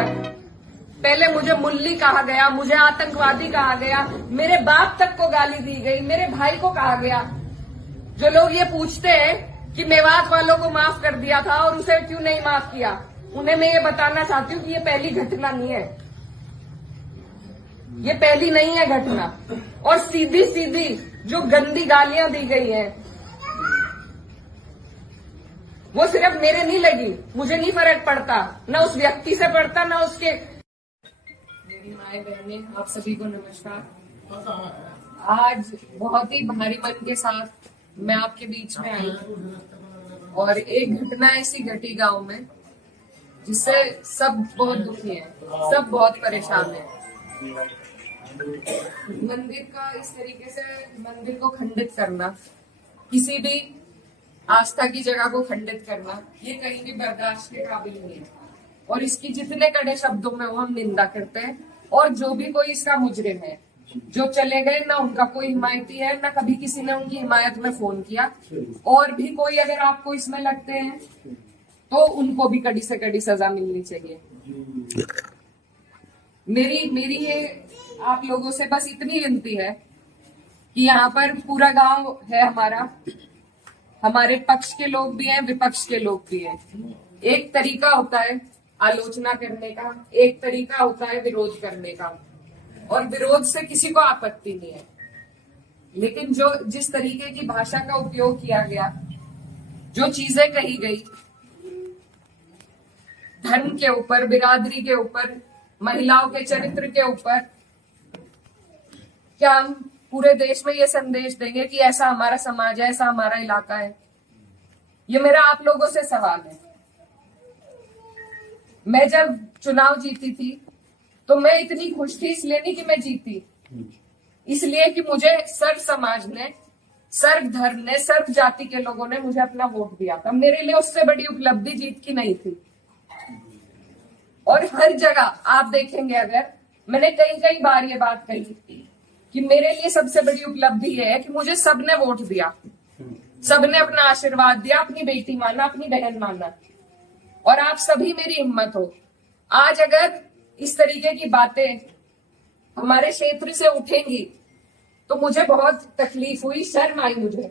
तक। पहले मुझे मुल्ली कहा गया, मुझे आतंकवादी कहा गया, मेरे बाप तक को गाली दी गई, मेरे भाई को कहा गया। जो लोग ये पूछते हैं कि मेवात वालों को माफ कर दिया था और उसे क्यों नहीं माफ किया, उन्हें मैं ये बताना चाहती हूँ कि ये पहली घटना नहीं है, ये पहली नहीं है घटना। और सीधी सीधी जो गंदी गालियां दी गई हैं वो सिर्फ मेरे नहीं लगी, मुझे नहीं फर्क पड़ता, ना उस व्यक्ति से पड़ता, ना उसके। मेरी माए बहने, आप सभी को नमस्कार। आज बहुत ही भारी मन के साथ मैं आपके बीच में आई और एक घटना ऐसी घटी गांव में जिससे सब बहुत दुखी हैं, सब बहुत परेशान हैं। मंदिर का इस तरीके से मंदिर को खंडित करना, किसी भी आस्था की जगह को खंडित करना, ये कहीं भी बर्दाश्त के काबिल नहीं है। और इसकी जितने कड़े शब्दों में वो हम निंदा करते हैं। और जो भी कोई इसका मुजरिम है, जो चले गए, ना उनका कोई हिमायती है, ना कभी किसी ने उनकी हिमायत में फोन किया। और भी कोई अगर आपको इसमें लगते हैं तो उनको भी कड़ी से कड़ी सजा मिलनी चाहिए। मेरी ये आप लोगों से बस इतनी विनती है कि यहाँ पर पूरा गांव है हमारा, हमारे पक्ष के लोग भी हैं, विपक्ष के लोग भी हैं। एक तरीका होता है आलोचना करने का, एक तरीका होता है विरोध करने का, और विरोध से किसी को आपत्ति नहीं है। लेकिन जो जिस तरीके की भाषा का उपयोग किया गया, जो चीजें कही गई धर्म के ऊपर, बिरादरी के ऊपर, महिलाओं के चरित्र के ऊपर, क्या हम पूरे देश में ये संदेश देंगे कि ऐसा हमारा समाज है, ऐसा हमारा इलाका है? ये मेरा आप लोगों से सवाल है। मैं जब चुनाव जीती थी तो मैं इतनी खुश थी, इसलिए नहीं कि मैं जीती, इसलिए कि मुझे सर्व समाज ने, सर्व धर्म ने, सर्व जाति के लोगों ने मुझे अपना वोट दिया था। मेरे लिए उससे बड़ी उपलब्धि जीत की नहीं थी। और हर जगह आप देखेंगे, अगर मैंने कई बार ये बात कही कि मेरे लिए सबसे बड़ी उपलब्धि ये है कि मुझे सबने वोट दिया, सबने अपना आशीर्वाद दिया, अपनी बेटी माना, अपनी बहन माना, और आप सभी मेरी हिम्मत हो। आज अगर इस तरीके की बातें हमारे क्षेत्र से उठेंगी तो मुझे बहुत तकलीफ हुई, शर्म आई मुझे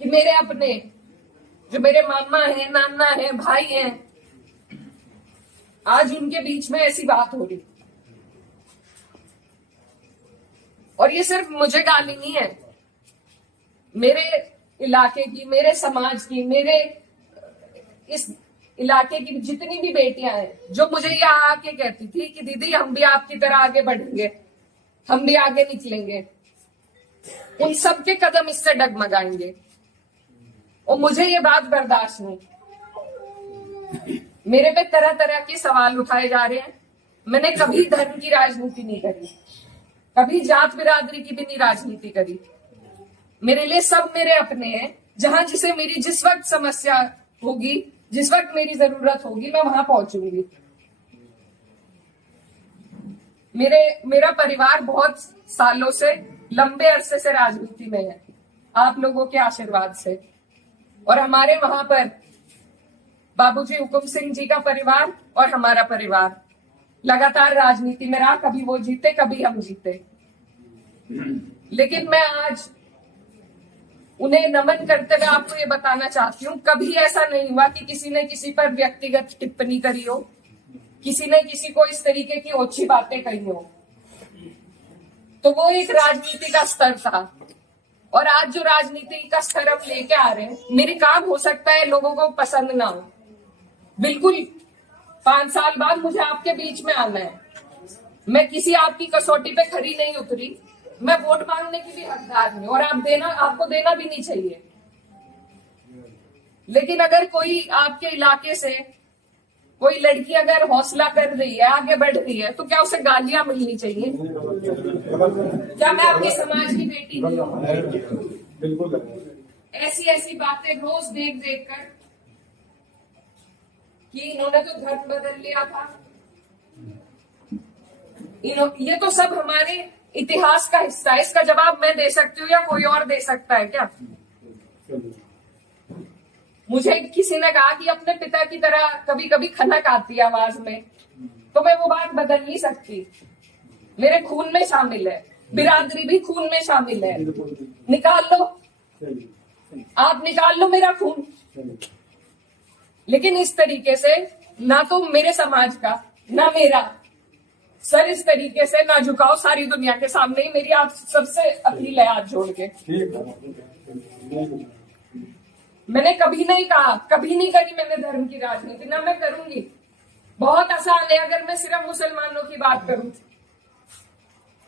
कि मेरे अपने, जो मेरे मामा हैं, नाना हैं, भाई हैं, आज उनके बीच में ऐसी बात हो रही। और ये सिर्फ मुझे गाली नहीं है, मेरे इलाके की, मेरे समाज की, मेरे इस इलाके की जितनी भी बेटियां हैं, जो मुझे यहाँ आके कहती थी कि दीदी हम भी आपकी तरह आगे बढ़ेंगे, हम भी आगे निकलेंगे, उन सबके कदम इससे डगमगाएंगे। और मुझे ये बात बर्दाश्त नहीं। मेरे पे तरह तरह के सवाल उठाए जा रहे हैं। मैंने कभी धर्म की राजनीति नहीं करी, कभी जात बिरादरी की भी नहीं राजनीति करी। मेरे लिए सब मेरे अपने हैं। जहां जिसे मेरी जिस वक्त समस्या होगी, जिस वक्त मेरी जरूरत होगी, मैं वहां पहुंचूंगी। मेरा परिवार बहुत सालों से, लंबे अरसे से राजनीति में है, आप लोगों के आशीर्वाद से। और हमारे वहां पर बाबूजी हुकुम सिंह जी का परिवार और हमारा परिवार लगातार राजनीति में रहा। कभी वो जीते, कभी हम जीते। लेकिन मैं आज उन्हें नमन करते हुए आपको ये बताना चाहती हूँ, कभी ऐसा नहीं हुआ कि किसी ने किसी पर व्यक्तिगत टिप्पणी करी हो, किसी ने किसी को इस तरीके की ओछी बातें कही हो। तो वो एक राजनीति का स्तर था। और आज जो राजनीति का स्तर हम लेके आ रहे हैं, मेरे काम हो सकता है लोगों को पसंद ना हो, बिल्कुल 5 साल बाद मुझे आपके बीच में आना है। मैं किसी आपकी कसौटी पे खरी नहीं उतरी, मैं वोट मांगने की भी हकदार हूं, और आपको देना भी नहीं चाहिए। लेकिन अगर कोई आपके इलाके से कोई लड़की अगर हौसला कर रही है, आगे बढ़ रही है, तो क्या उसे गालियां मिलनी चाहिए? क्या मैं आपके समाज की बेटी नहीं हूं? ऐसी बातें रोज देख कर कि इन्होंने तो धर्म बदल लिया था, ये तो सब हमारे इतिहास का हिस्सा है। इसका जवाब मैं दे सकती हूँ या कोई और दे सकता है क्या? मुझे किसी ने कहा कि अपने पिता की तरह कभी कभी खनक आती है आवाज में, तो मैं वो बात बदल नहीं सकती। मेरे खून में शामिल है, बिरादरी भी खून में शामिल है। निकाल लो, आप निकाल लो मेरा खून, लेकिन इस तरीके से ना तो मेरे समाज का ना मेरा सर इस तरीके से ना झुकाओ सारी दुनिया के सामने ही। मेरी आप सबसे अपील है हाथ जोड़ के। मैंने कभी नहीं कहा, कभी नहीं करी मैंने धर्म की राजनीति, ना मैं करूंगी। बहुत आसान है अगर मैं सिर्फ मुसलमानों की बात करूं,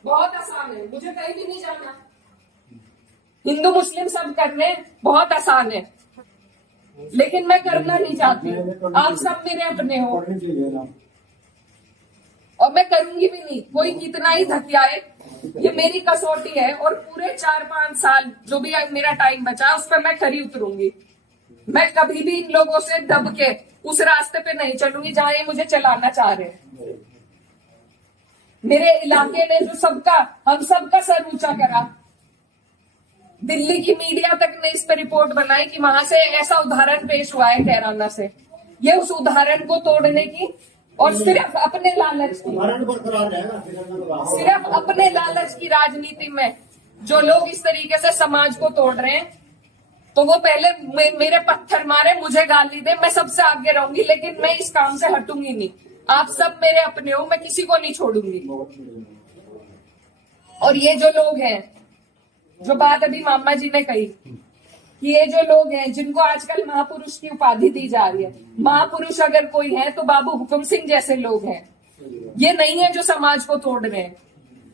बहुत आसान है, मुझे कहीं भी नहीं जाना। हिंदू मुस्लिम सब करने बहुत आसान है, लेकिन मैं करना नहीं चाहती। आप सब मेरे अपने हो और मैं करूंगी भी नहीं। कोई कितना ही धकियाए, ये मेरी कसौटी है और पूरे 4-5 साल जो भी मेरा टाइम बचा उस पर मैं खरी उतरूंगी। मैं कभी भी इन लोगों से दब के उस रास्ते पे नहीं चलूंगी जहां ये मुझे चलाना चाह रहे हैं। मेरे इलाके ने जो हम सबका सर ऊंचा करा, दिल्ली की मीडिया तक ने इस पर रिपोर्ट बनाई कि वहां से ऐसा उदाहरण पेश हुआ है कैराना से। ये उस उदाहरण को तोड़ने की और सिर्फ अपने लालच की, सिर्फ अपने लालच की राजनीति में जो लोग इस तरीके से समाज को तोड़ रहे हैं, तो वो पहले मेरे पत्थर मारे, मुझे गाली दे, मैं सबसे आगे रहूंगी, लेकिन मैं इस काम से हटूंगी नहीं। आप सब मेरे अपने हो, मैं किसी को नहीं छोड़ूंगी। और ये जो लोग हैं, जो बात अभी मामा जी ने कही कि ये जो लोग हैं जिनको आजकल महापुरुष की उपाधि दी जा रही है, महापुरुष अगर कोई है तो बाबू हुक्म सिंह जैसे लोग हैं। ये नहीं है जो समाज को तोड़ रहे हैं,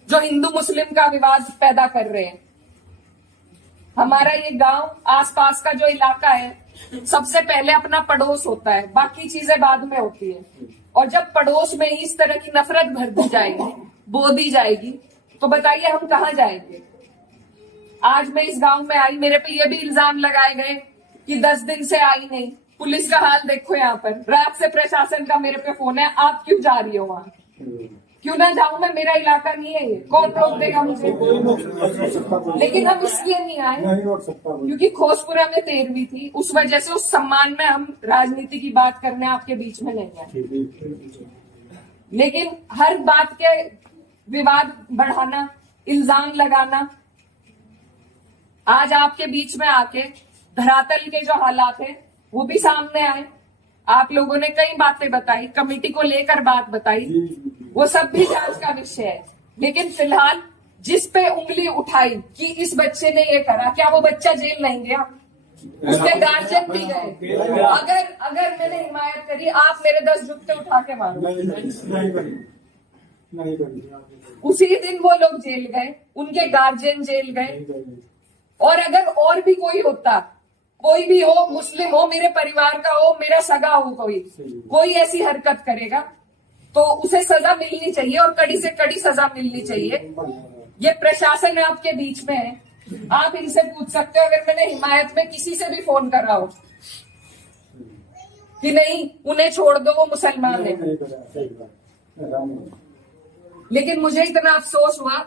जो हिंदू मुस्लिम का विवाद पैदा कर रहे हैं। हमारा ये गांव, आसपास का जो इलाका है, सबसे पहले अपना पड़ोस होता है, बाकी चीजें बाद में होती है। और जब पड़ोस में इस तरह की नफरत भर दी जाएगी, बो दी जाएगी, तो बताइए हम कहाँ जाएंगे। आज मैं इस गांव में आई, मेरे पे ये भी इल्जाम लगाए गए कि 10 दिन से आई नहीं। पुलिस का हाल देखो यहाँ पर, रात से प्रशासन का मेरे पे फोन है, आप क्यों जा रही हो वहां? क्यों ना जाऊं मैं, मेरा इलाका नहीं है ये, कौन रोक देगा मुझे? लेकिन हम इसलिए नहीं आए क्योंकि खोसपुरा में 13वीं थी, उस वजह से उस सम्मान में हम राजनीति की बात करने आपके बीच में नहीं आए। लेकिन हर बात के विवाद बढ़ाना, इल्जाम लगाना, आज आपके बीच में आके धरातल के जो हालात है वो भी सामने आए। आप लोगों ने कई बातें बताई, कमेटी को लेकर बात बताई, वो सब भी जांच का विषय है। लेकिन फिलहाल जिस पे उंगली उठाई कि इस बच्चे ने ये करा, क्या वो बच्चा जेल नहीं गया? उसके गार्जियन भी गए। अगर मैंने हिमायत करी, आप मेरे 10 जुत्ते उठा के मारो। उसी दिन वो लोग जेल गए, उनके गार्जियन जेल गए। और अगर और भी कोई होता, कोई भी हो, मुस्लिम हो, मेरे परिवार का हो, मेरा सगा हो, कोई ऐसी हरकत करेगा तो उसे सजा मिलनी चाहिए और कड़ी से कड़ी सजा मिलनी चाहिए। ये प्रशासन आपके बीच में है, आप इनसे पूछ सकते हो। अगर मैंने हिमायत में किसी से भी फोन करा हो कि नहीं उन्हें छोड़ दो, वो मुसलमान है, लेकिन मुझे इतना अफसोस हुआ